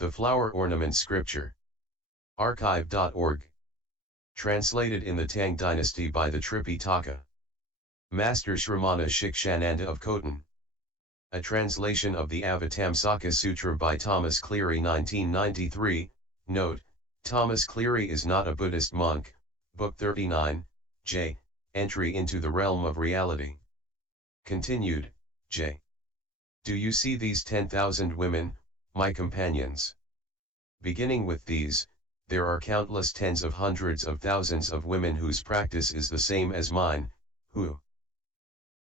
The Flower Ornament Scripture. Archive.org. Translated in the Tang Dynasty by the Tripitaka. Master Shramana Shikshananda of Khotan. A translation of the Avatamsaka-Sutra by Thomas Cleary 1993. Note, Thomas Cleary is not a Buddhist monk. Book 39, J. Entry into the Realm of Reality. Continued, J. Do you see these 10,000 women, my companions? Beginning with these, there are countless tens of hundreds of thousands of women whose practice is the same as mine, who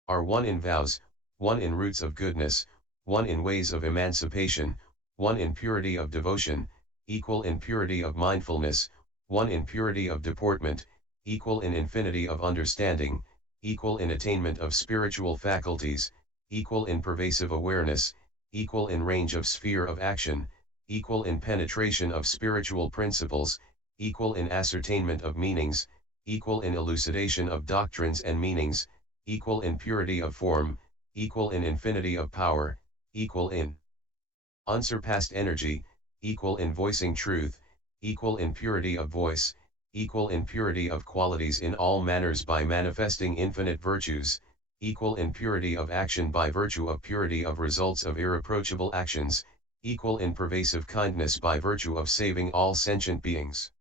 are one in vows, one in roots of goodness, one in ways of emancipation, one in purity of devotion, equal in purity of mindfulness, one in purity of deportment, equal in infinity of understanding, equal in attainment of spiritual faculties, equal in pervasive awareness, equal in range of sphere of action, equal in penetration of spiritual principles, equal in ascertainment of meanings, equal in elucidation of doctrines and meanings, equal in purity of form, equal in infinity of power, equal in unsurpassed energy, equal in voicing truth, equal in purity of voice, equal in purity of qualities in all manners by manifesting infinite virtues, equal in purity of action by virtue of purity of results of irreproachable actions, equal in pervasive kindness by virtue of saving all sentient beings,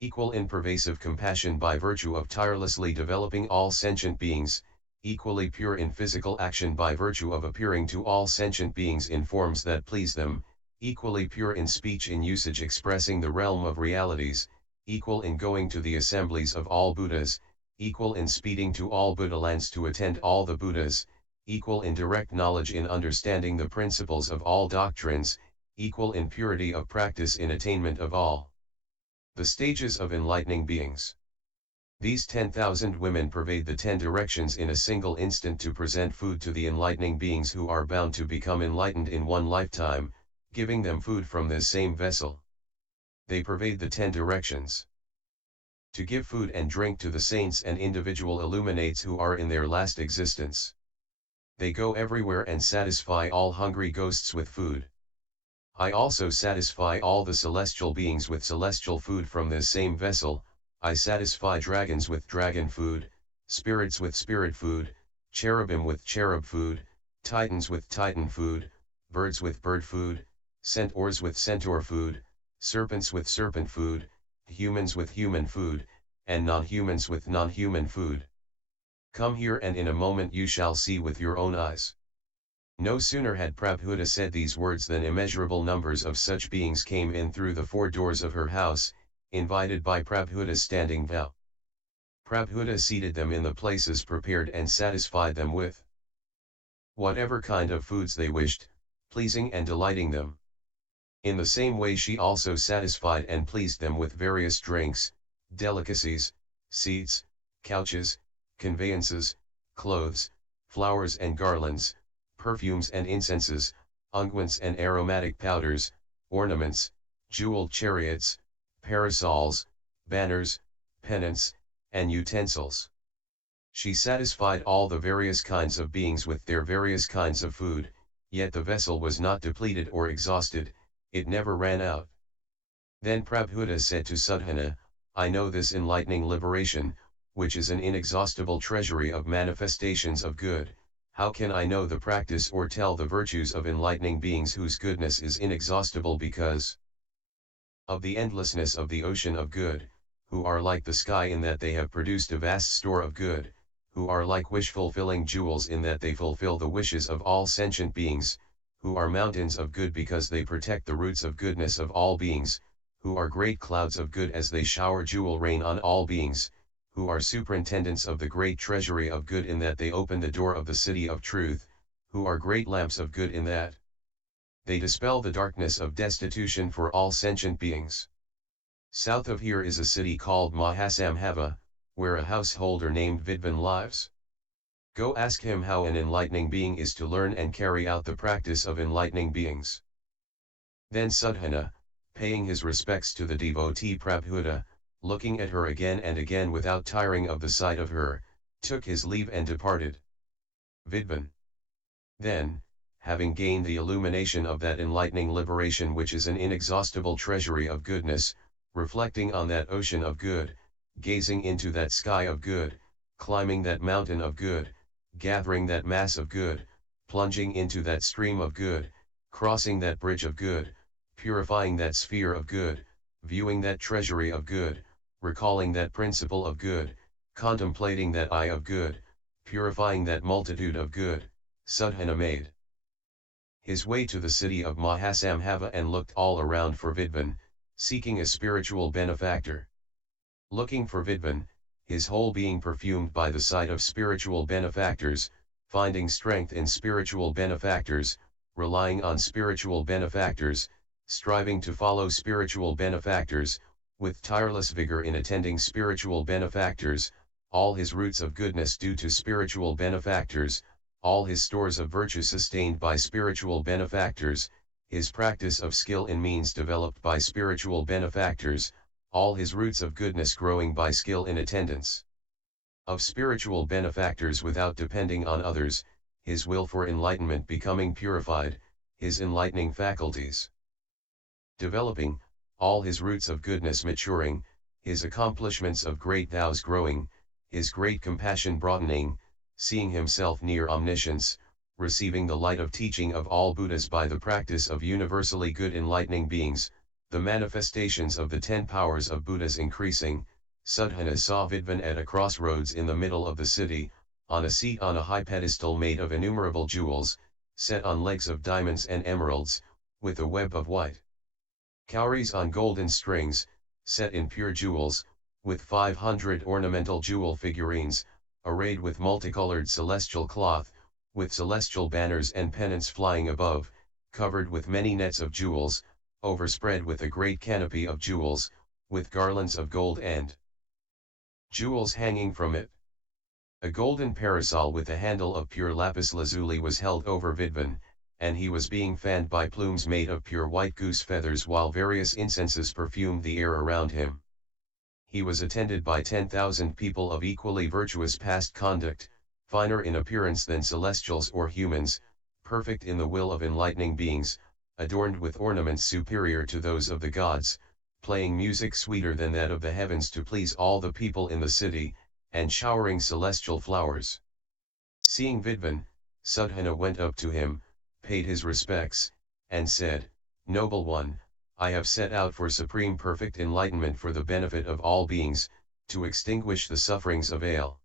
equal in pervasive compassion by virtue of tirelessly developing all sentient beings, equally pure in physical action by virtue of appearing to all sentient beings in forms that please them, equally pure in speech in usage expressing the realm of realities, equal in going to the assemblies of all Buddhas, equal in speeding to all Buddhalands to attend all the Buddhas, equal in direct knowledge in understanding the principles of all doctrines, equal in purity of practice in attainment of all the stages of enlightening beings. These 10,000 women pervade the 10 directions in a single instant to present food to the enlightening beings who are bound to become enlightened in one lifetime, giving them food from this same vessel. They pervade the 10 directions to give food and drink to the saints and individual illuminates who are in their last existence. They go everywhere and satisfy all hungry ghosts with food. I also satisfy all the celestial beings with celestial food from this same vessel. I satisfy dragons with dragon food, spirits with spirit food, cherubim with cherub food, titans with titan food, birds with bird food, centaurs with centaur food, serpents with serpent food, humans with human food, and non-humans with non-human food. Come here and in a moment you shall see with your own eyes. No sooner had Prabhupada said these words than immeasurable numbers of such beings came in through the 4 doors of her house, invited by Prabhupada's standing vow. Prabhupada seated them in the places prepared and satisfied them with whatever kind of foods they wished, pleasing and delighting them. In the same way she also satisfied and pleased them with various drinks, delicacies, seats, couches, conveyances, clothes, flowers and garlands, perfumes and incenses, unguents and aromatic powders, ornaments, jeweled chariots, parasols, banners, pennants, and utensils. She satisfied all the various kinds of beings with their various kinds of food, yet the vessel was not depleted or exhausted, it never ran out. Then Prabhupada said to Sadhana, I know this enlightening liberation, which is an inexhaustible treasury of manifestations of good. How can I know the practice or tell the virtues of enlightening beings whose goodness is inexhaustible because of the endlessness of the ocean of good, who are like the sky in that they have produced a vast store of good, who are like wish-fulfilling jewels in that they fulfill the wishes of all sentient beings, who are mountains of good because they protect the roots of goodness of all beings, who are great clouds of good as they shower jewel rain on all beings, who are superintendents of the great treasury of good in that they open the door of the city of truth, who are great lamps of good in that they dispel the darkness of destitution for all sentient beings. South of here is a city called Mahasambhava, where a householder named Vidvan lives. Go ask him how an enlightening being is to learn and carry out the practice of enlightening beings. Then Sadhana, paying his respects to the devotee Prabhupada, looking at her again and again without tiring of the sight of her, took his leave and departed. Vidvan then, having gained the illumination of that enlightening liberation which is an inexhaustible treasury of goodness, reflecting on that ocean of good, gazing into that sky of good, climbing that mountain of good, gathering that mass of good, plunging into that stream of good, crossing that bridge of good, purifying that sphere of good, viewing that treasury of good, recalling that principle of good, contemplating that eye of good, purifying that multitude of good, Sadhana made his way to the city of Mahasambhava and looked all around for Vidvan, seeking a spiritual benefactor. Looking for Vidvan, his whole being perfumed by the sight of spiritual benefactors, finding strength in spiritual benefactors, relying on spiritual benefactors, striving to follow spiritual benefactors, with tireless vigor in attending spiritual benefactors, all his roots of goodness due to spiritual benefactors, all his stores of virtue sustained by spiritual benefactors, his practice of skill in means developed by spiritual benefactors, all his roots of goodness growing by skill in attendance of spiritual benefactors without depending on others, his will for enlightenment becoming purified, his enlightening faculties developing, all his roots of goodness maturing, his accomplishments of great vows growing, his great compassion broadening, seeing himself near omniscience, receiving the light of teaching of all Buddhas by the practice of universally good enlightening beings, the manifestations of the 10 powers of Buddhas increasing, Sadhana saw Vidvan at a crossroads in the middle of the city, on a seat on a high pedestal made of innumerable jewels, set on legs of diamonds and emeralds, with a web of white cowries on golden strings, set in pure jewels, with 500 ornamental jewel figurines, arrayed with multicolored celestial cloth, with celestial banners and pennants flying above, covered with many nets of jewels, overspread with a great canopy of jewels, with garlands of gold and jewels hanging from it. A golden parasol with a handle of pure lapis lazuli was held over Vidvan, and he was being fanned by plumes made of pure white goose feathers while various incenses perfumed the air around him. He was attended by 10,000 people of equally virtuous past conduct, finer in appearance than celestials or humans, perfect in the will of enlightening beings, adorned with ornaments superior to those of the gods, playing music sweeter than that of the heavens to please all the people in the city, and showering celestial flowers. Seeing Vidvan, Sadhana went up to him, paid his respects, and said, "Noble one, I have set out for supreme perfect enlightenment for the benefit of all beings, to extinguish the sufferings of all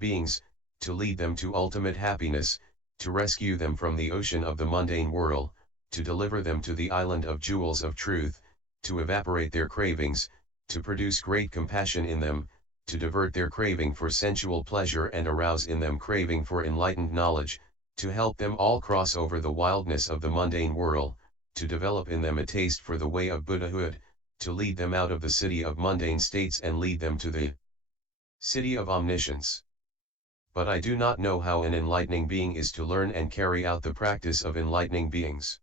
beings, to lead them to ultimate happiness, to rescue them from the ocean of the mundane world, to deliver them to the island of jewels of truth, to evaporate their cravings, to produce great compassion in them, to divert their craving for sensual pleasure and arouse in them craving for enlightened knowledge, to help them all cross over the wildness of the mundane world, to develop in them a taste for the way of Buddhahood, to lead them out of the city of mundane states and lead them to the city of omniscience. But I do not know how an enlightening being is to learn and carry out the practice of enlightening beings.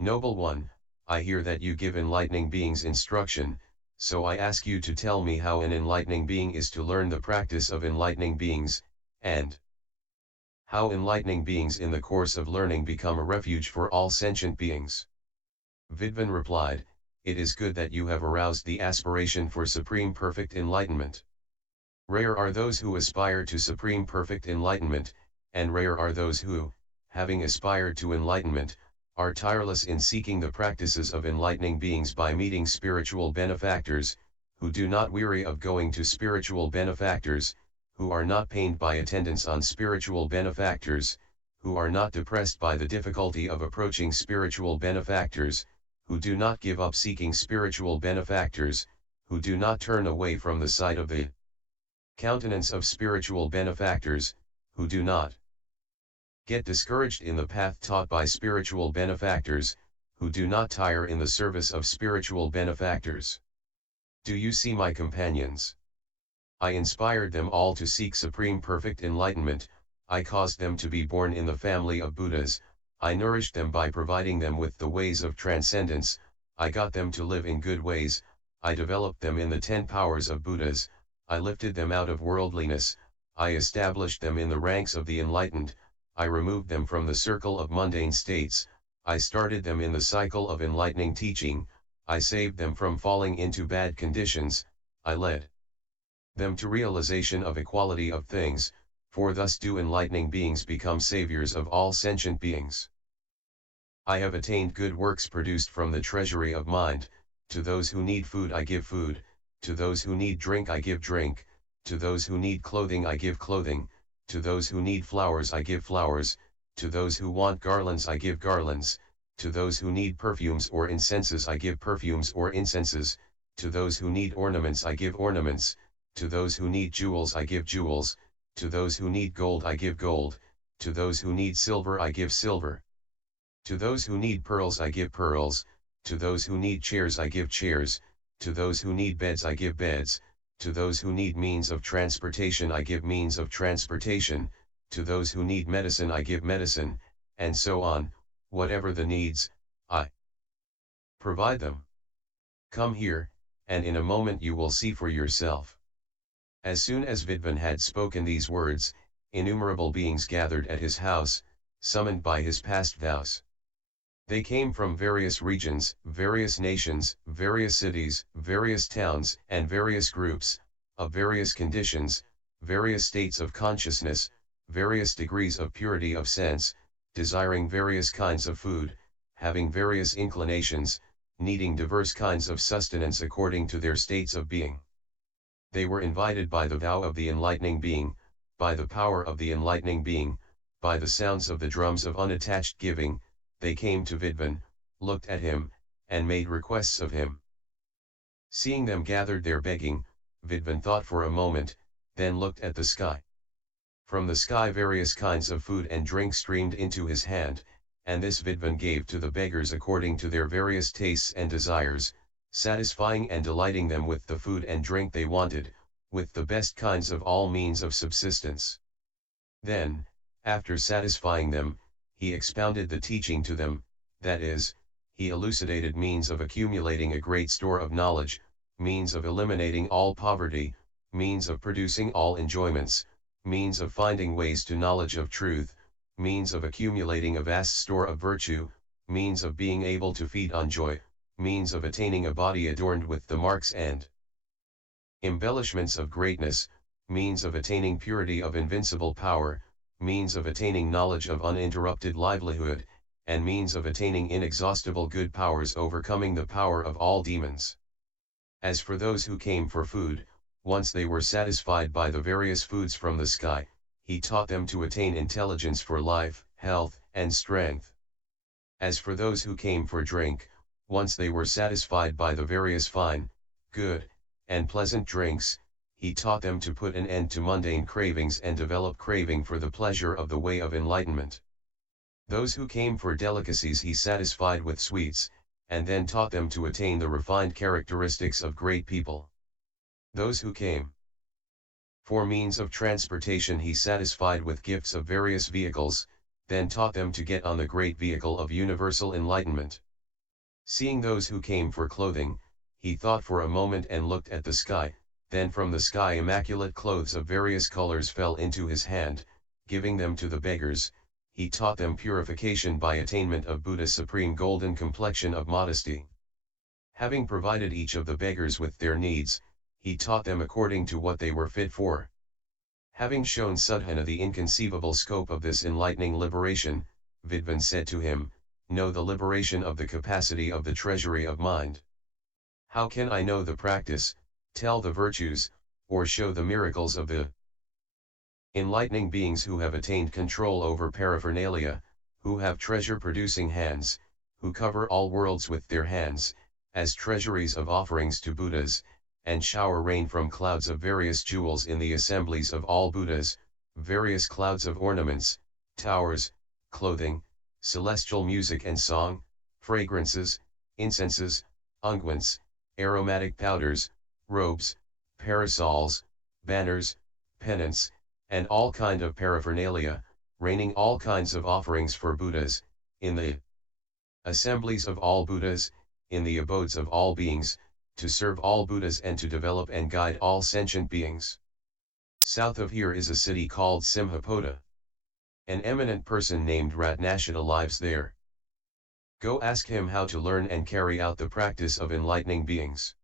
Noble one, I hear that you give enlightening beings instruction, so I ask you to tell me how an enlightening being is to learn the practice of enlightening beings, and how enlightening beings in the course of learning become a refuge for all sentient beings." Vidvan replied, "It is good that you have aroused the aspiration for supreme perfect enlightenment. Rare are those who aspire to supreme perfect enlightenment, and rare are those who, having aspired to enlightenment, are tireless in seeking the practices of enlightening beings by meeting spiritual benefactors, who do not weary of going to spiritual benefactors, who are not pained by attendance on spiritual benefactors, who are not depressed by the difficulty of approaching spiritual benefactors, who do not give up seeking spiritual benefactors, who do not turn away from the sight of the countenance of spiritual benefactors, who do not get discouraged in the path taught by spiritual benefactors, who do not tire in the service of spiritual benefactors. Do you see my companions? I inspired them all to seek supreme perfect enlightenment, I caused them to be born in the family of Buddhas, I nourished them by providing them with the ways of transcendence, I got them to live in good ways, I developed them in the 10 powers of Buddhas, I lifted them out of worldliness, I established them in the ranks of the enlightened, I removed them from the circle of mundane states, I started them in the cycle of enlightening teaching, I saved them from falling into bad conditions, I led them to realization of equality of things, for thus do enlightening beings become saviors of all sentient beings. I have attained good works produced from the treasury of mind, to those who need food I give food, to those who need drink I give drink, to those who need clothing I give clothing, to those who need flowers I give flowers, to those who want garlands I give garlands, to those who need perfumes or incenses I give perfumes or incenses, to those who need ornaments I give ornaments, to those who need jewels I give jewels, to those who need gold I give gold, to those who need silver I give silver. To those who need pearls I give pearls, to those who need chairs I give chairs, to those who need beds I give beds, to those who need means of transportation I give means of transportation, to those who need medicine I give medicine, and so on, whatever the needs, I provide them. Come here, and in a moment you will see for yourself. As soon as Vidvan had spoken these words, innumerable beings gathered at his house, summoned by his past vows. They came from various regions, various nations, various cities, various towns, and various groups, of various conditions, various states of consciousness, various degrees of purity of sense, desiring various kinds of food, having various inclinations, needing diverse kinds of sustenance according to their states of being. They were invited by the vow of the enlightening being, by the power of the enlightening being, by the sounds of the drums of unattached giving. They came to Vidvan, looked at him, and made requests of him. Seeing them gathered there begging, Vidvan thought for a moment, then looked at the sky. From the sky various kinds of food and drink streamed into his hand, and this Vidvan gave to the beggars according to their various tastes and desires, satisfying and delighting them with the food and drink they wanted, with the best kinds of all means of subsistence. Then, after satisfying them, he expounded the teaching to them, that is, he elucidated means of accumulating a great store of knowledge, means of eliminating all poverty, means of producing all enjoyments, means of finding ways to knowledge of truth, means of accumulating a vast store of virtue, means of being able to feed on joy, means of attaining a body adorned with the marks and embellishments of greatness, means of attaining purity of invincible power, means of attaining knowledge of uninterrupted livelihood, and means of attaining inexhaustible good powers overcoming the power of all demons. As for those who came for food, once they were satisfied by the various foods from the sky, he taught them to attain intelligence for life, health, and strength. As for those who came for drink, once they were satisfied by the various fine, good, and pleasant drinks, he taught them to put an end to mundane cravings and develop craving for the pleasure of the way of enlightenment. Those who came for delicacies he satisfied with sweets, and then taught them to attain the refined characteristics of great people. Those who came for means of transportation he satisfied with gifts of various vehicles, then taught them to get on the great vehicle of universal enlightenment. Seeing those who came for clothing, he thought for a moment and looked at the sky, then from the sky immaculate clothes of various colors fell into his hand, giving them to the beggars, he taught them purification by attainment of Buddha's supreme golden complexion of modesty. Having provided each of the beggars with their needs, he taught them according to what they were fit for. Having shown Sudhana the inconceivable scope of this enlightening liberation, Vidvan said to him, "Know the liberation of the capacity of the treasury of mind. How can I know the practice, tell the virtues, or show the miracles of the enlightening beings who have attained control over paraphernalia, who have treasure-producing hands, who cover all worlds with their hands, as treasuries of offerings to Buddhas, and shower rain from clouds of various jewels in the assemblies of all Buddhas, various clouds of ornaments, towers, clothing, celestial music and song, fragrances, incenses, unguents, aromatic powders, robes, parasols, banners, pennants, and all kind of paraphernalia, raining all kinds of offerings for Buddhas, in the assemblies of all Buddhas, in the abodes of all beings, to serve all Buddhas and to develop and guide all sentient beings. South of here is a city called Simhapoda. An eminent person named Ratnashita lives there. Go ask him how to learn and carry out the practice of enlightening beings.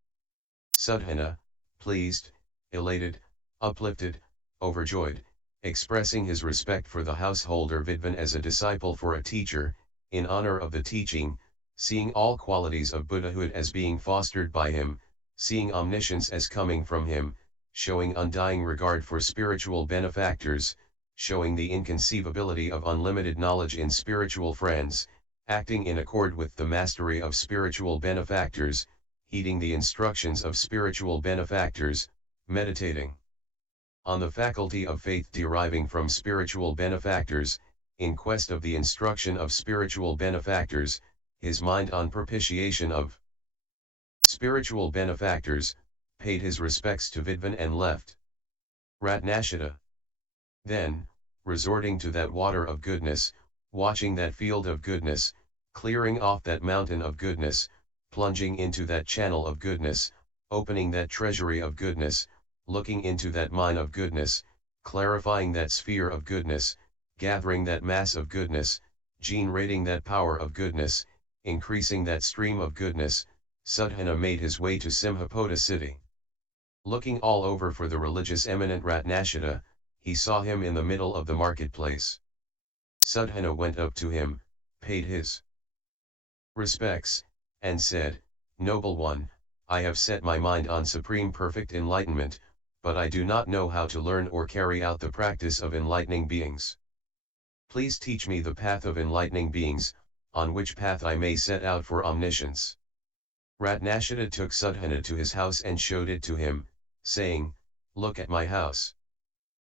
Sudhana, pleased, elated, uplifted, overjoyed, expressing his respect for the householder Vidvan as a disciple for a teacher, in honor of the teaching, seeing all qualities of Buddhahood as being fostered by him, seeing omniscience as coming from him, showing undying regard for spiritual benefactors, showing the inconceivability of unlimited knowledge in spiritual friends, acting in accord with the mastery of spiritual benefactors, heeding the instructions of spiritual benefactors, meditating on the faculty of faith deriving from spiritual benefactors, in quest of the instruction of spiritual benefactors, his mind on propitiation of spiritual benefactors, paid his respects to Vidvan and left Ratnashita. Then, resorting to that water of goodness, watching that field of goodness, clearing off that mountain of goodness, plunging into that channel of goodness, opening that treasury of goodness, looking into that mine of goodness, clarifying that sphere of goodness, gathering that mass of goodness, generating that power of goodness, increasing that stream of goodness, Sudhana made his way to Simhapoda city. Looking all over for the religious eminent Ratnashita, he saw him in the middle of the marketplace. Sudhana went up to him, paid his respects, and said, "Noble one, I have set my mind on supreme perfect enlightenment, but I do not know how to learn or carry out the practice of enlightening beings. Please teach me the path of enlightening beings, on which path I may set out for omniscience." Ratnashita took Sudhana to his house and showed it to him, saying, "Look at my house."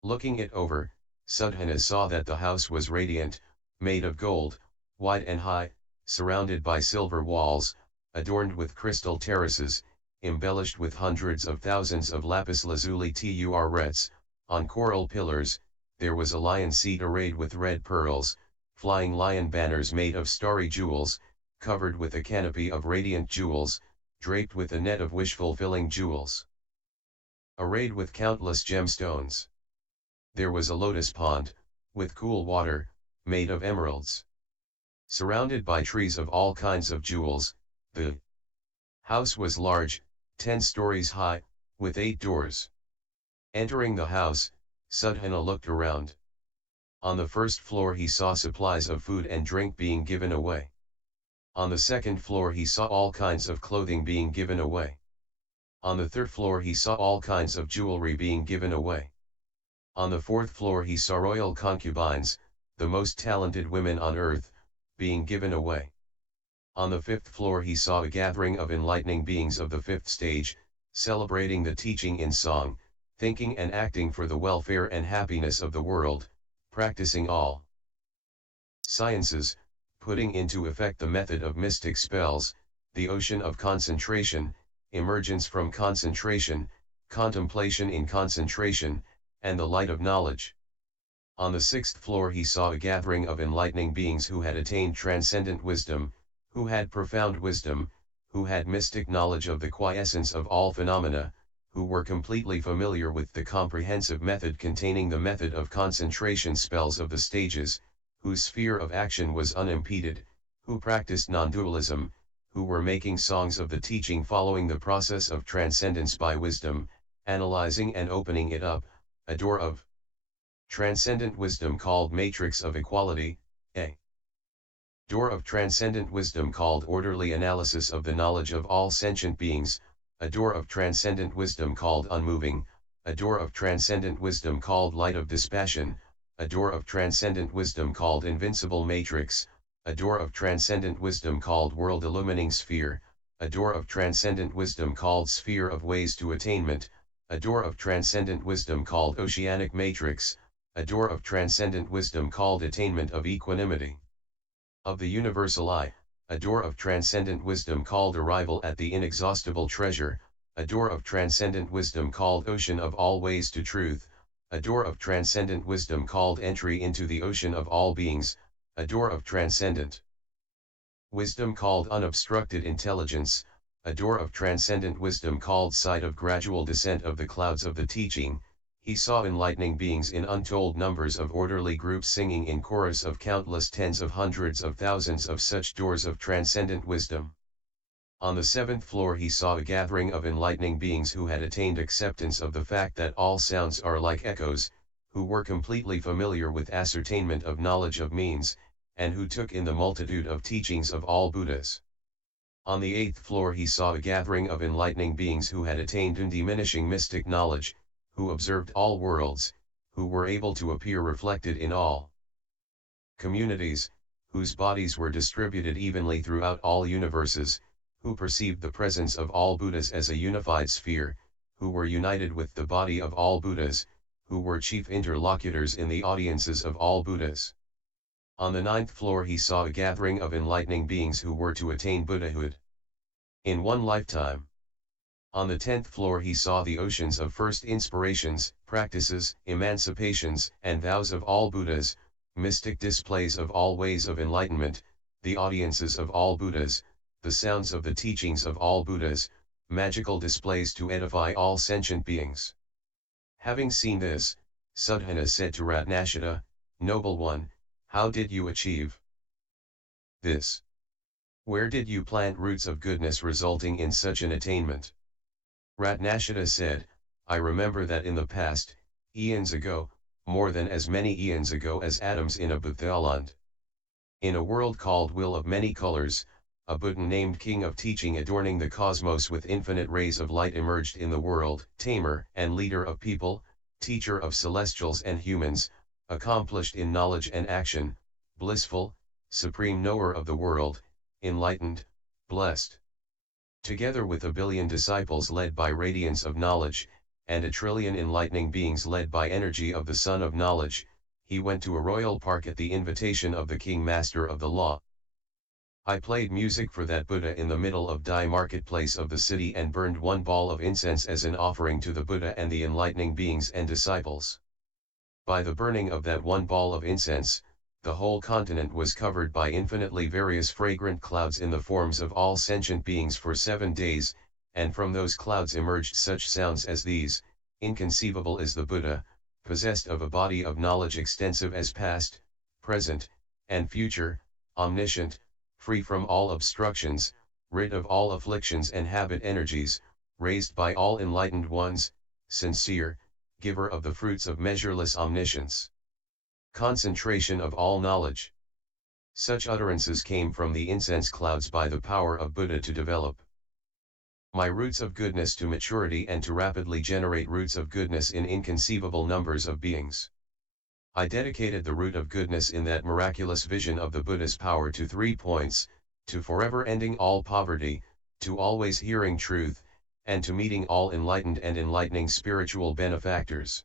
Looking it over, Sudhana saw that the house was radiant, made of gold, wide and high, surrounded by silver walls, adorned with crystal terraces, embellished with hundreds of thousands of lapis lazuli turrets, on coral pillars, there was a lion seat arrayed with red pearls, flying lion banners made of starry jewels, covered with a canopy of radiant jewels, draped with a net of wish-fulfilling jewels, arrayed with countless gemstones. There was a lotus pond, with cool water, made of emeralds. Surrounded by trees of all kinds of jewels, the house was large, 10 stories high, with 8 doors. Entering the house, Sudhana looked around. On the first floor he saw supplies of food and drink being given away. On the second floor he saw all kinds of clothing being given away. On the third floor he saw all kinds of jewelry being given away. On the fourth floor he saw royal concubines, the most talented women on earth, being given away. On the fifth floor he saw a gathering of enlightening beings of the fifth stage, celebrating the teaching in song, thinking and acting for the welfare and happiness of the world, practicing all sciences, putting into effect the method of mystic spells, the ocean of concentration, emergence from concentration, contemplation in concentration, and the light of knowledge. On the sixth floor he saw a gathering of enlightening beings who had attained transcendent wisdom, who had profound wisdom, who had mystic knowledge of the quiescence of all phenomena, who were completely familiar with the comprehensive method containing the method of concentration spells of the stages, whose sphere of action was unimpeded, who practiced non-dualism, who were making songs of the teaching following the process of transcendence by wisdom, analyzing and opening it up, a door of transcendent wisdom called matrix of equality, a door of transcendent wisdom called orderly analysis of the knowledge of all sentient beings, a door of transcendent wisdom called unmoving, a door of transcendent wisdom called light of dispassion, a door of transcendent wisdom called invincible matrix, a door of transcendent wisdom called world illumining sphere, a door of transcendent wisdom called sphere of ways to attainment, a door of transcendent wisdom called oceanic matrix, a door of transcendent wisdom called attainment of equanimity of the universal I, a door of transcendent wisdom called arrival at the inexhaustible treasure, a door of transcendent wisdom called ocean of all ways to truth, a door of transcendent wisdom called entry into the ocean of all beings, a door of transcendent wisdom called unobstructed intelligence, a door of transcendent wisdom called sight of gradual descent of the clouds of the teaching, He saw enlightening beings in untold numbers of orderly groups singing in chorus of countless tens of hundreds of thousands of such doors of transcendent wisdom. On the 7th floor he saw a gathering of enlightening beings who had attained acceptance of the fact that all sounds are like echoes, who were completely familiar with ascertainment of knowledge of means, and who took in the multitude of teachings of all Buddhas. On the 8th floor he saw a gathering of enlightening beings who had attained undiminishing mystic knowledge, who observed all worlds, who were able to appear reflected in all communities, whose bodies were distributed evenly throughout all universes, who perceived the presence of all Buddhas as a unified sphere, who were united with the body of all Buddhas, who were chief interlocutors in the audiences of all Buddhas. On the 9th floor he saw a gathering of enlightening beings who were to attain Buddhahood in one lifetime. On the 10th floor he saw the oceans of first inspirations, practices, emancipations, and vows of all Buddhas, mystic displays of all ways of enlightenment, the audiences of all Buddhas, the sounds of the teachings of all Buddhas, magical displays to edify all sentient beings. Having seen this, Suddhana said to Ratnashita, "Noble one, how did you achieve this? Where did you plant roots of goodness resulting in such an attainment?" Ratnashita said, "I remember that in the past, eons ago, more than as many eons ago as atoms in a Buthaland, in a world called Will of Many Colors, a Buddha named King of Teaching adorning the cosmos with infinite rays of light emerged in the world, tamer and leader of people, teacher of celestials and humans, accomplished in knowledge and action, blissful, supreme knower of the world, enlightened, blessed. Together with 1,000,000,000 disciples led by radiance of knowledge, and 1,000,000,000,000 enlightening beings led by energy of the Sun of Knowledge, he went to a royal park at the invitation of the King Master of the Law. I played music for that Buddha in the middle of Dai marketplace of the city and burned one ball of incense as an offering to the Buddha and the enlightening beings and disciples. By the burning of that one ball of incense, the whole continent was covered by infinitely various fragrant clouds in the forms of all sentient beings for 7 days, and from those clouds emerged such sounds as these: "Inconceivable is the Buddha, possessed of a body of knowledge extensive as past, present, and future, omniscient, free from all obstructions, rid of all afflictions and habit energies, raised by all enlightened ones, sincere, giver of the fruits of measureless omniscience, concentration of all knowledge." Such utterances came from the incense clouds by the power of Buddha to develop my roots of goodness to maturity and to rapidly generate roots of goodness in inconceivable numbers of beings. I dedicated the root of goodness in that miraculous vision of the Buddha's power to 3 points: to forever ending all poverty, to always hearing truth, and to meeting all enlightened and enlightening spiritual benefactors.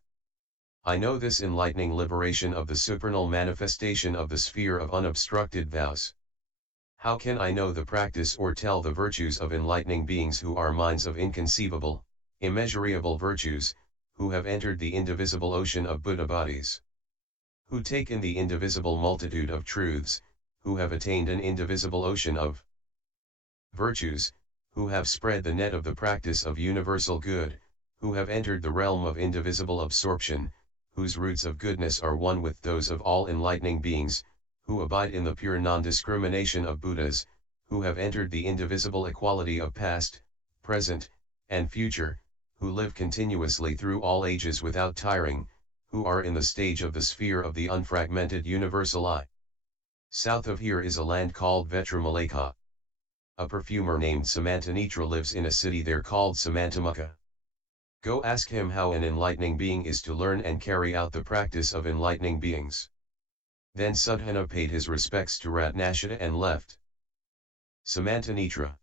I know this enlightening liberation of the supernal manifestation of the sphere of unobstructed vows. How can I know the practice or tell the virtues of enlightening beings who are minds of inconceivable, immeasurable virtues, who have entered the indivisible ocean of Buddha bodies, who take in the indivisible multitude of truths, who have attained an indivisible ocean of virtues, who have spread the net of the practice of universal good, who have entered the realm of indivisible absorption, whose roots of goodness are one with those of all enlightening beings, who abide in the pure non-discrimination of Buddhas, who have entered the indivisible equality of past, present, and future, who live continuously through all ages without tiring, who are in the stage of the sphere of the unfragmented universal I. South of here is a land called Vetramalekha. A perfumer named Samantanitra lives in a city there called Samantamukha. Go ask him how an enlightening being is to learn and carry out the practice of enlightening beings." Then Suddhana paid his respects to Ratnashita and left. Samantanitra,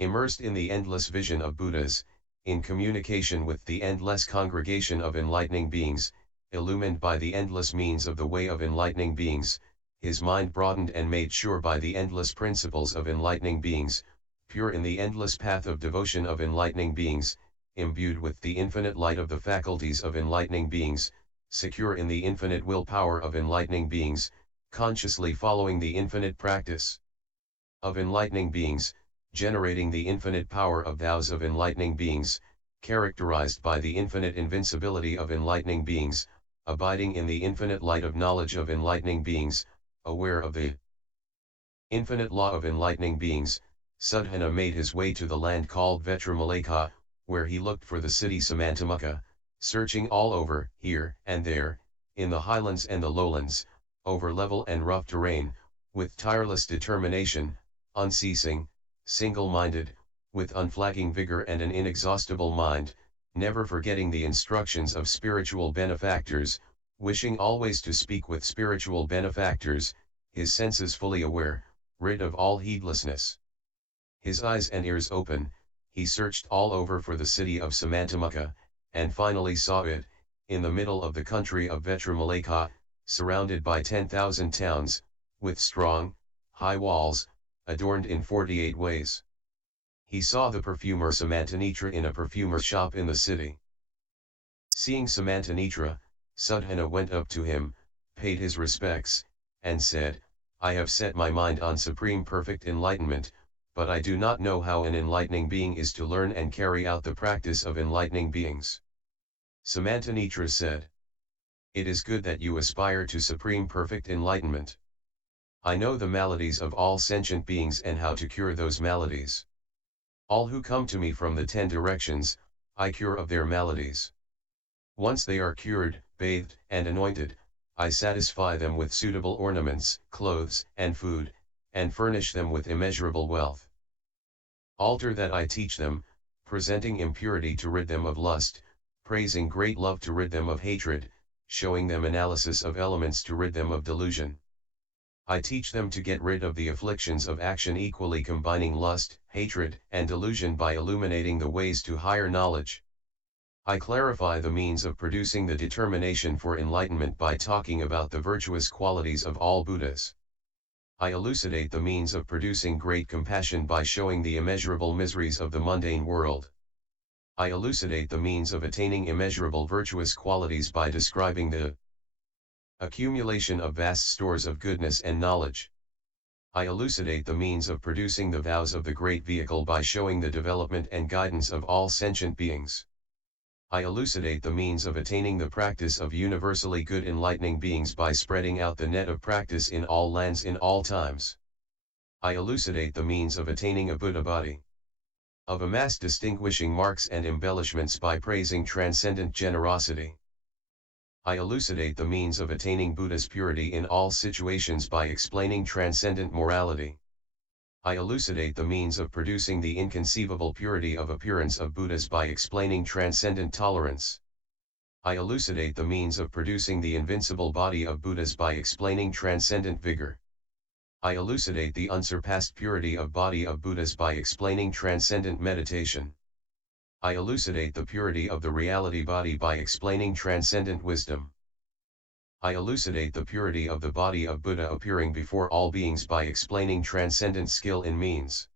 immersed in the endless vision of Buddhas, in communication with the endless congregation of enlightening beings, illumined by the endless means of the way of enlightening beings, his mind broadened and made sure by the endless principles of enlightening beings, pure in the endless path of devotion of enlightening beings, imbued with the infinite light of the faculties of enlightening beings, secure in the infinite willpower of enlightening beings, consciously following the infinite practice of enlightening beings, generating the infinite power of vows of enlightening beings, characterized by the infinite invincibility of enlightening beings, abiding in the infinite light of knowledge of enlightening beings, aware of the infinite law of enlightening beings, Sudhana made his way to the land called Vetramaleka, where he looked for the city Samantamukha, searching all over, here and there, in the highlands and the lowlands, over level and rough terrain, with tireless determination, unceasing, single-minded, with unflagging vigor and an inexhaustible mind, never forgetting the instructions of spiritual benefactors, wishing always to speak with spiritual benefactors, his senses fully aware, rid of all heedlessness. His eyes and ears open, he searched all over for the city of Samantamukha, and finally saw it, in the middle of the country of Vetramaleka, surrounded by 10,000 towns, with strong, high walls, adorned in 48 ways. He saw the perfumer Samantanitra in a perfumer's shop in the city. Seeing Samantanitra, Sudhana went up to him, paid his respects, and said, I have set my mind on supreme perfect enlightenment, but I do not know how an enlightening being is to learn and carry out the practice of enlightening beings. Samantanitra said, it is good that you aspire to supreme perfect enlightenment. I know the maladies of all sentient beings and how to cure those maladies. All who come to me from the 10 directions, I cure of their maladies. Once they are cured, bathed, and anointed, I satisfy them with suitable ornaments, clothes, and food, and furnish them with immeasurable wealth. Altar that I teach them, presenting impurity to rid them of lust, praising great love to rid them of hatred, showing them analysis of elements to rid them of delusion. I teach them to get rid of the afflictions of action, equally combining lust, hatred, and delusion by illuminating the ways to higher knowledge. I clarify the means of producing the determination for enlightenment by talking about the virtuous qualities of all Buddhas. I elucidate the means of producing great compassion by showing the immeasurable miseries of the mundane world. I elucidate the means of attaining immeasurable virtuous qualities by describing the accumulation of vast stores of goodness and knowledge. I elucidate the means of producing the vows of the great vehicle by showing the development and guidance of all sentient beings. I elucidate the means of attaining the practice of universally good enlightening beings by spreading out the net of practice in all lands in all times. I elucidate the means of attaining a Buddha body, of amassed distinguishing marks and embellishments by praising transcendent generosity. I elucidate the means of attaining Buddha's purity in all situations by explaining transcendent morality. I elucidate the means of producing the inconceivable purity of appearance of Buddhas by explaining transcendent tolerance. I elucidate the means of producing the invincible body of Buddhas by explaining transcendent vigor. I elucidate the unsurpassed purity of body of Buddhas by explaining transcendent meditation. I elucidate the purity of the reality body by explaining transcendent wisdom. I elucidate the purity of the body of Buddha appearing before all beings by explaining transcendent skill in means.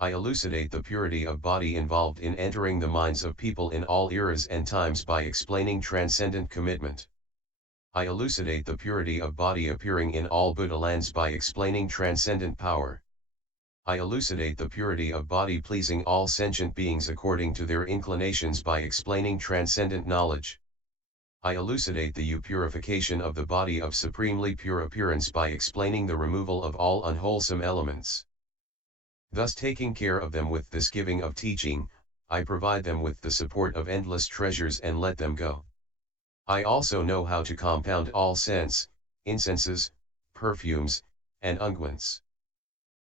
I elucidate the purity of body involved in entering the minds of people in all eras and times by explaining transcendent commitment. I elucidate the purity of body appearing in all Buddha lands by explaining transcendent power. I elucidate the purity of body pleasing all sentient beings according to their inclinations by explaining transcendent knowledge. I elucidate the purification of the body of supremely pure appearance by explaining the removal of all unwholesome elements. Thus, taking care of them with this giving of teaching, I provide them with the support of endless treasures and let them go. I also know how to compound all scents, incenses, perfumes, and unguents.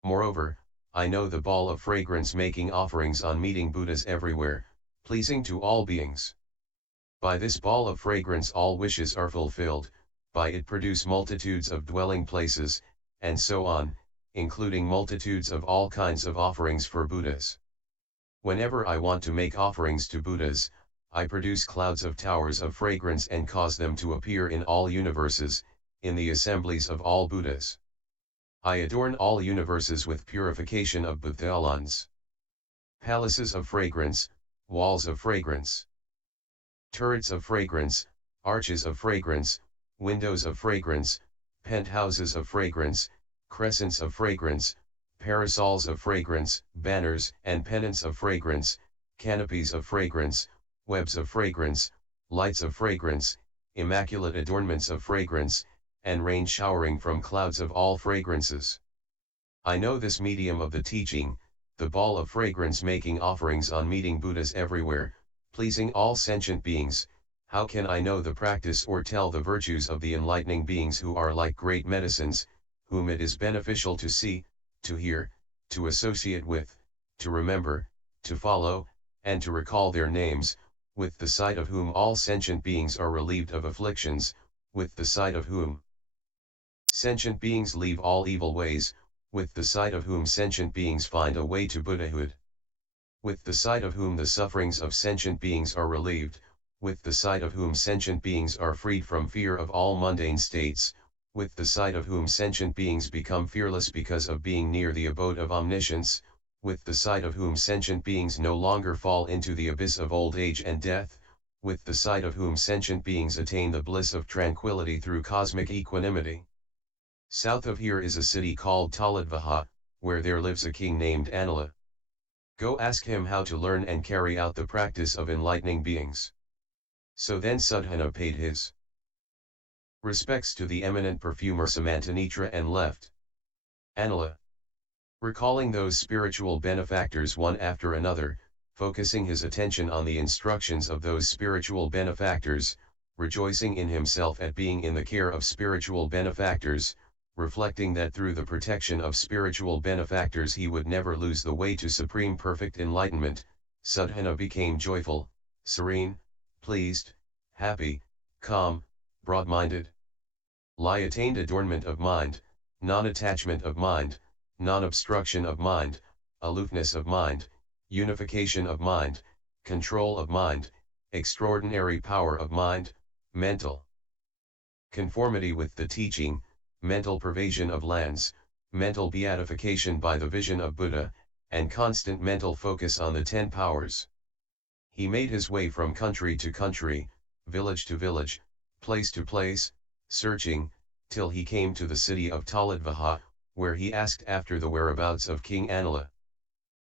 Moreover, I know the ball of fragrance making offerings on meeting Buddhas everywhere, pleasing to all beings. By this ball of fragrance all wishes are fulfilled, by it produce multitudes of dwelling places, and so on, including multitudes of all kinds of offerings for Buddhas. Whenever I want to make offerings to Buddhas, I produce clouds of towers of fragrance and cause them to appear in all universes, in the assemblies of all Buddhas. I adorn all universes with purification of Buddhalans. Palaces of fragrance, walls of fragrance, turrets of fragrance, arches of fragrance, windows of fragrance, penthouses of fragrance, crescents of fragrance, parasols of fragrance, banners and pennants of fragrance, canopies of fragrance, webs of fragrance, lights of fragrance, immaculate adornments of fragrance, and rain showering from clouds of all fragrances. I know this medium of the teaching, the ball of fragrance making offerings on meeting Buddhas everywhere, pleasing all sentient beings. How can I know the practice or tell the virtues of the enlightening beings who are like great medicines, whom it is beneficial to see, to hear, to associate with, to remember, to follow, and to recall their names, with the sight of whom all sentient beings are relieved of afflictions, with the sight of whom sentient beings leave all evil ways, with the sight of whom sentient beings find a way to Buddhahood, with the sight of whom the sufferings of sentient beings are relieved, with the sight of whom sentient beings are freed from fear of all mundane states, with the sight of whom sentient beings become fearless because of being near the abode of omniscience, with the sight of whom sentient beings no longer fall into the abyss of old age and death, with the sight of whom sentient beings attain the bliss of tranquility through cosmic equanimity. South of here is a city called Talatvaha, where there lives a king named Anila. Go ask him how to learn and carry out the practice of enlightening beings. So then Sudhana paid his respects to the eminent perfumer Samantanitra and left. Anila, recalling those spiritual benefactors one after another, focusing his attention on the instructions of those spiritual benefactors, rejoicing in himself at being in the care of spiritual benefactors, reflecting that through the protection of spiritual benefactors he would never lose the way to supreme perfect enlightenment, Sudhana became joyful, serene, pleased, happy, calm, broad-minded. Lie attained adornment of mind, non-attachment of mind, non-obstruction of mind, aloofness of mind, unification of mind, control of mind, extraordinary power of mind, mental conformity with the teaching, mental pervasion of lands, mental beatification by the vision of Buddha, and constant mental focus on the 10 powers. He made his way from country to country, village to village, place to place, searching, till he came to the city of Talatvaha, where he asked after the whereabouts of King Anila.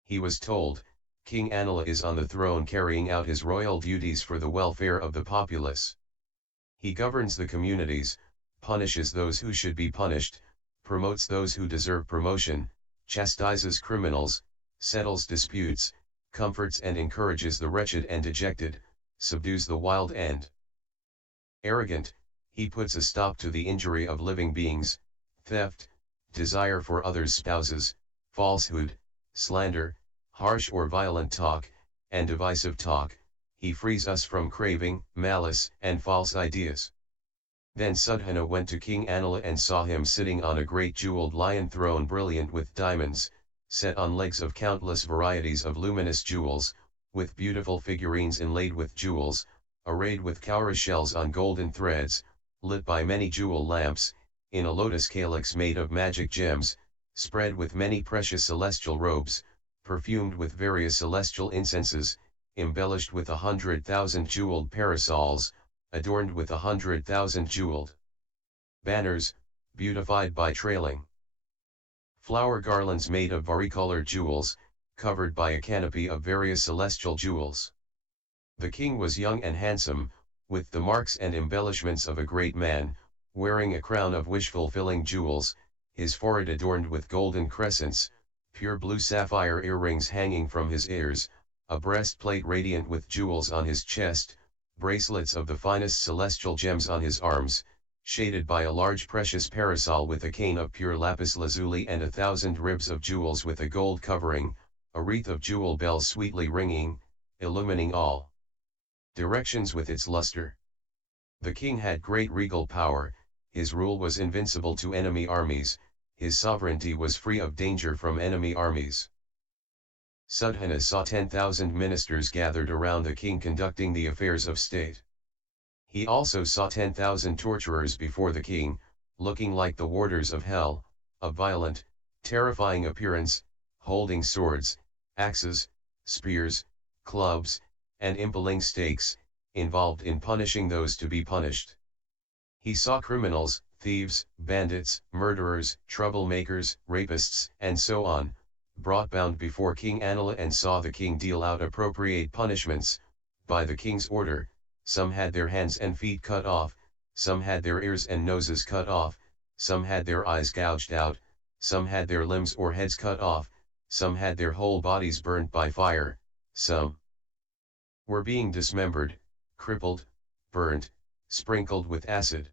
He was told, King Anila is on the throne carrying out his royal duties for the welfare of the populace. He governs the communities, punishes those who should be punished, promotes those who deserve promotion, chastises criminals, settles disputes, comforts and encourages the wretched and dejected, subdues the wild and arrogant. He puts a stop to the injury of living beings, theft, desire for others' spouses, falsehood, slander, harsh or violent talk, and divisive talk. He frees us from craving, malice, and false ideas. Then Sudhana went to King Anila and saw him sitting on a great jeweled lion throne brilliant with diamonds, set on legs of countless varieties of luminous jewels, with beautiful figurines inlaid with jewels, arrayed with cowrie shells on golden threads, lit by many jewel lamps, in a lotus calyx made of magic gems, spread with many precious celestial robes, perfumed with various celestial incenses, embellished with 100,000 jeweled parasols, adorned with 100,000 jeweled banners, beautified by trailing flower garlands made of varicolored jewels, covered by a canopy of various celestial jewels. The king was young and handsome, with the marks and embellishments of a great man, wearing a crown of wish-fulfilling jewels, his forehead adorned with golden crescents, pure blue sapphire earrings hanging from his ears, a breastplate radiant with jewels on his chest, bracelets of the finest celestial gems on his arms, shaded by a large precious parasol with a cane of pure lapis lazuli and 1,000 ribs of jewels with a gold covering, a wreath of jewel bells sweetly ringing, illumining all directions with its luster. The king had great regal power, his rule was invincible to enemy armies, his sovereignty was free of danger from enemy armies. Sudhana saw 10,000 ministers gathered around the king conducting the affairs of state. He also saw 10,000 torturers before the king, looking like the warders of hell, of violent, terrifying appearance, holding swords, axes, spears, clubs, and impaling stakes, involved in punishing those to be punished. He saw criminals, thieves, bandits, murderers, troublemakers, rapists, and so on, brought bound before King Anila and saw the king deal out appropriate punishments, by the king's order. Some had their hands and feet cut off, some had their ears and noses cut off, some had their eyes gouged out, some had their limbs or heads cut off, some had their whole bodies burnt by fire, some were being dismembered, crippled, burnt, sprinkled with acid.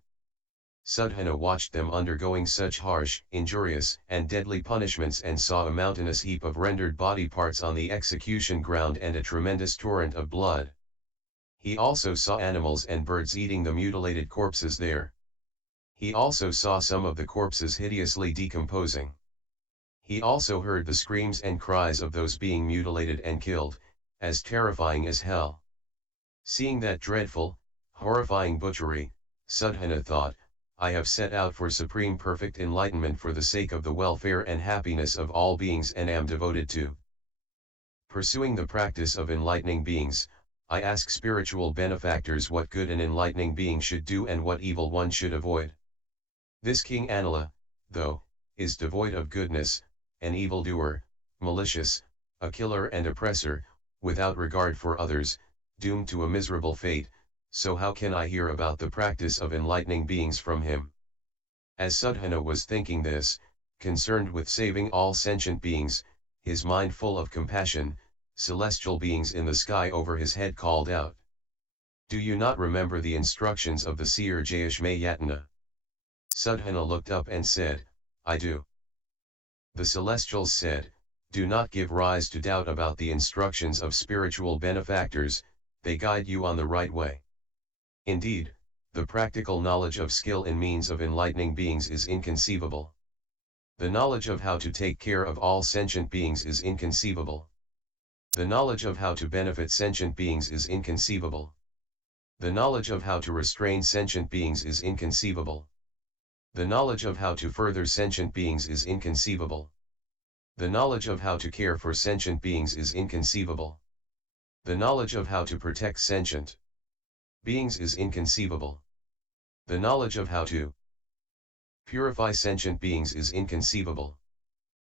Sudhana watched them undergoing such harsh, injurious, and deadly punishments and saw a mountainous heap of rendered body parts on the execution ground and a tremendous torrent of blood. He also saw animals and birds eating the mutilated corpses there. He also saw some of the corpses hideously decomposing. He also heard the screams and cries of those being mutilated and killed, as terrifying as hell. Seeing that dreadful, horrifying butchery, Sudhana thought, I have set out for supreme perfect enlightenment for the sake of the welfare and happiness of all beings and am devoted to pursuing the practice of enlightening beings. I ask spiritual benefactors what good an enlightening being should do and what evil one should avoid. This King Anila, though, is devoid of goodness, an evildoer, malicious, a killer and oppressor, without regard for others, doomed to a miserable fate, so how can I hear about the practice of enlightening beings from him? As Sudhana was thinking this, concerned with saving all sentient beings, his mind full of compassion, celestial beings in the sky over his head called out. Do you not remember the instructions of the seer Jayashmayatana? Sudhana looked up and said, I do. The celestials said, do not give rise to doubt about the instructions of spiritual benefactors, they guide you on the right way. Indeed, the practical knowledge of skill in means of enlightening beings is inconceivable. The knowledge of how to take care of all sentient beings is inconceivable. The knowledge of how to benefit sentient beings is inconceivable. The knowledge of how to restrain sentient beings is inconceivable. The knowledge of how to further sentient beings is inconceivable. The knowledge of how to care for sentient beings is inconceivable. The knowledge of how to protect sentient beings is inconceivable. The knowledge of how to purify sentient beings is inconceivable.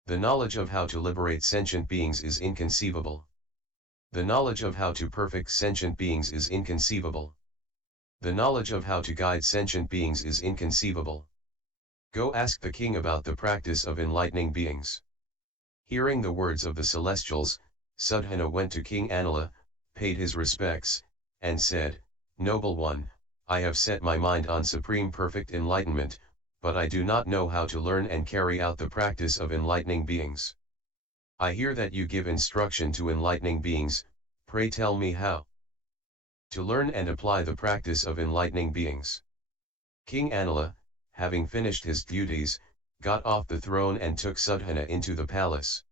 The knowledge of how to liberate sentient beings is inconceivable. The knowledge of how to perfect sentient beings is inconceivable. The knowledge of how to guide sentient beings is inconceivable. Go ask the king about the practice of enlightening beings. Hearing the words of the celestials, Sudhana went to King Anila, paid his respects, and said, Noble one, I have set my mind on supreme perfect enlightenment, but I do not know how to learn and carry out the practice of enlightening beings. I hear that you give instruction to enlightening beings, pray tell me how to learn and apply the practice of enlightening beings. King Anila, having finished his duties, got off the throne and took Sudhana into the palace.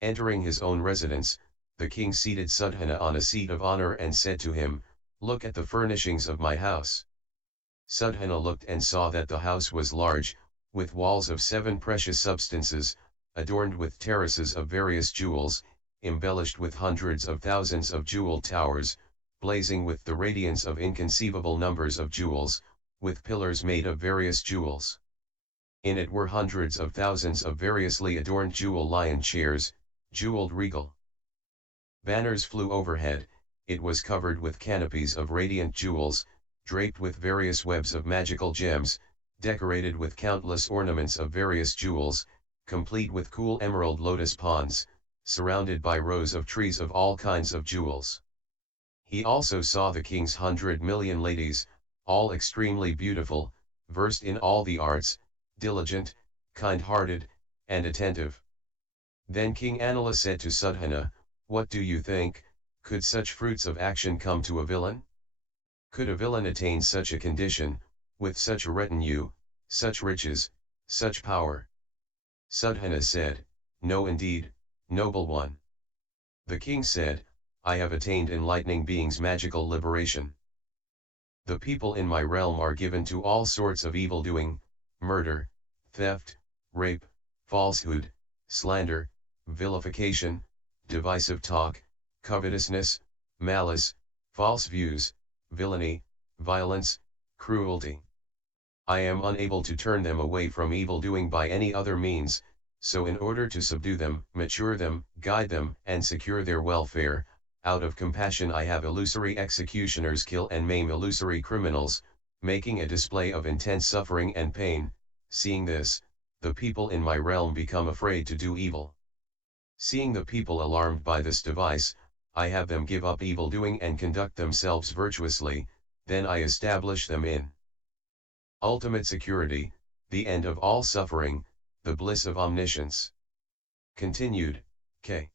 Entering his own residence, the king seated Sudhana on a seat of honor and said to him, Look at the furnishings of my house. Sudhana looked and saw that the house was large, with walls of 7 precious substances, adorned with terraces of various jewels, embellished with hundreds of thousands of jeweled towers, blazing with the radiance of inconceivable numbers of jewels, with pillars made of various jewels. In it were hundreds of thousands of variously adorned jewel lion chairs, jeweled regal banners flew overhead, it was covered with canopies of radiant jewels, draped with various webs of magical gems, decorated with countless ornaments of various jewels, complete with cool emerald lotus ponds, surrounded by rows of trees of all kinds of jewels. He also saw the king's 100,000,000 ladies, all extremely beautiful, versed in all the arts, diligent, kind-hearted, and attentive. Then King Anila said to Sudhana, What do you think, could such fruits of action come to a villain? Could a villain attain such a condition, with such a retinue, such riches, such power? Sudhana said, No indeed, noble one. The king said, I have attained enlightening beings' magical liberation. The people in my realm are given to all sorts of evil-doing, murder, theft, rape, falsehood, slander, vilification, divisive talk, covetousness, malice, false views, villainy, violence, cruelty. I am unable to turn them away from evil-doing by any other means, So in order to subdue them, mature them, guide them, and secure their welfare, out of compassion I have illusory executioners kill and maim illusory criminals, making a display of intense suffering and pain. Seeing this, the people in my realm become afraid to do evil. Seeing the people alarmed by this device, I have them give up evil doing and conduct themselves virtuously, then I establish them in ultimate security, the end of all suffering, the bliss of omniscience. Continued, K.